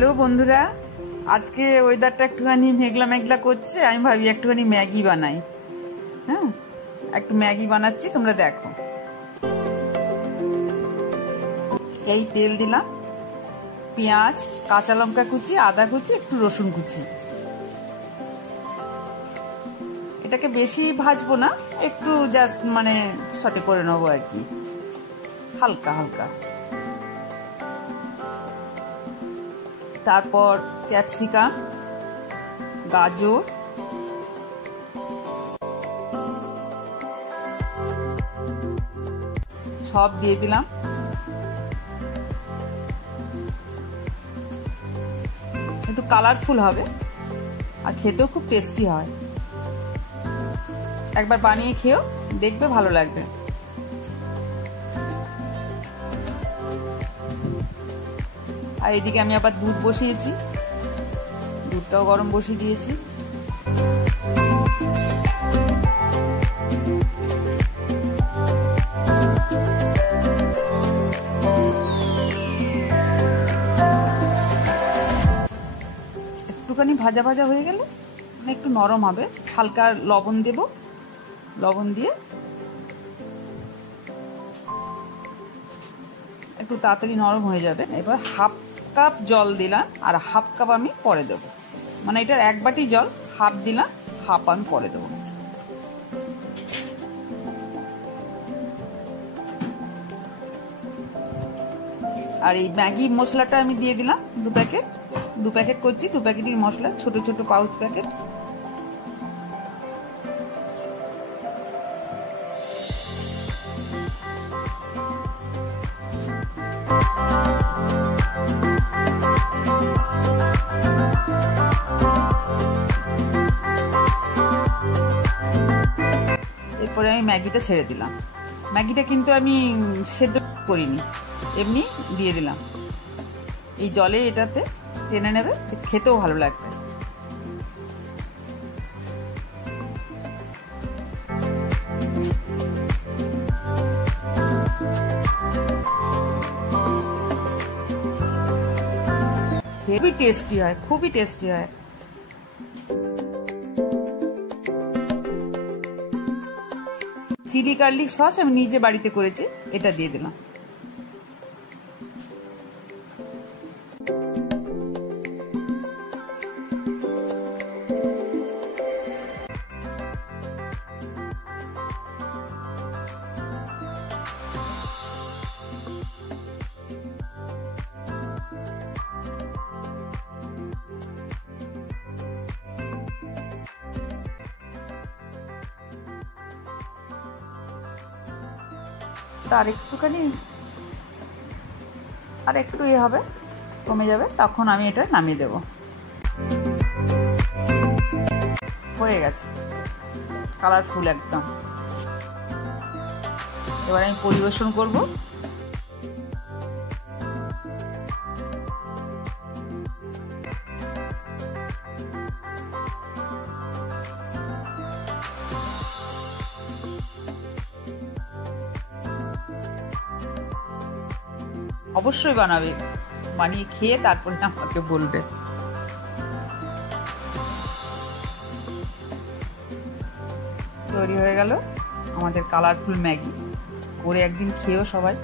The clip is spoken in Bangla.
হ্যালো বন্ধুরা, আজকে ওয়েদারটা একটুখানি মেঘলা মেঘলা করছে। আমি ভাবি একটুখানি ম্যাগি বানাই। হ্যাঁ, একটু ম্যাগি বানাচ্ছি, তোমরা দেখো। এই তেল দিলাম, পেঁয়াজ, কাঁচা লঙ্কা কুচি, আদা কুচি, একটু রসুন কুচি। এটাকে বেশি ভাজবো না, একটু জাস্ট মানে সটে করে নেবো আর কি, হালকা হালকা। তারপর ক্যাপসিকাম, গাজর, সব দিয়ে দিলাম। একটু কালারফুল হবে আর খেতেও খুব টেস্টি হয়। একবার বানিয়ে খেও, দেখবে ভালো লাগবে। আর এদিকে আমি আবার দুধ বসিয়েছি, দুধটাও গরম বসিয়ে দিয়েছি। একটুখানি ভাজা ভাজা হয়ে গেলে মানে একটু নরম হবে, হালকা লবণ দেব, লবণ দিয়ে একটু তাড়াতাড়ি নরম হয়ে যাবে। এবার হাফ কাপ জল দিলাম আর হাফ কাপ আমি পরে দেবো, মানে এটার এক বাটি জল হাফ দিলাম, হাফ আমি পরে দেবো। আর এই ম্যাগি মশলাটা আমি দিয়ে দিলাম দু প্যাকেট করছি, 2 প্যাকেটের মশলা, ছোট ছোট পাউচ প্যাকেট। এরপরে আমি ম্যাগিটা ছেড়ে দিলাম। ম্যাগিটা কিন্তু আমি সেদ্ধ করিনি, এমনি দিয়ে দিলাম। এই জলে এটাতে টেনে নেবে, খেতেও ভালো লাগবে। খুবই টেস্টি হয়, খুবই টেস্টি হয়। চিলি গার্লিক সস আমি নিজে বাড়িতে করেছি, এটা দিয়ে দিলাম। আর একটু হবে, কমে যাবে, তখন আমি এটা নামিয়ে দেব। হয়ে গেছে, কালারফুল একদম। এবার আমি পরিবেশন করব। অবশ্যই বানাবে, বানিয়ে খেয়ে তারপরে আমাকে বলবে। তৈরি হয়ে গেল আমাদের কালারফুল ম্যাগি। করে একদিন খেয়েও সবাই।